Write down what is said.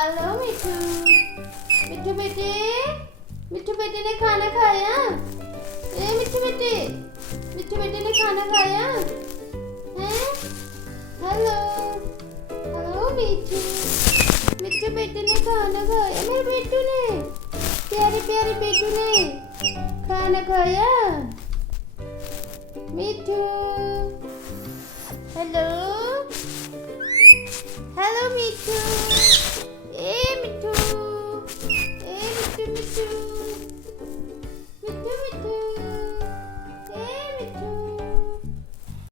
Hello मिठू। मिठू बेटे, मिठू बेटे ने खाना खाया? ए मिठू बेटे ने खाना खाया हैं? हेलो हेलो मिठू। मिठू बेटे ने खाना खाया? मेरे बेटू ने, प्यारे प्यारे बेटू ने खाना खाया? मिठू हेलो हेलो मिठू।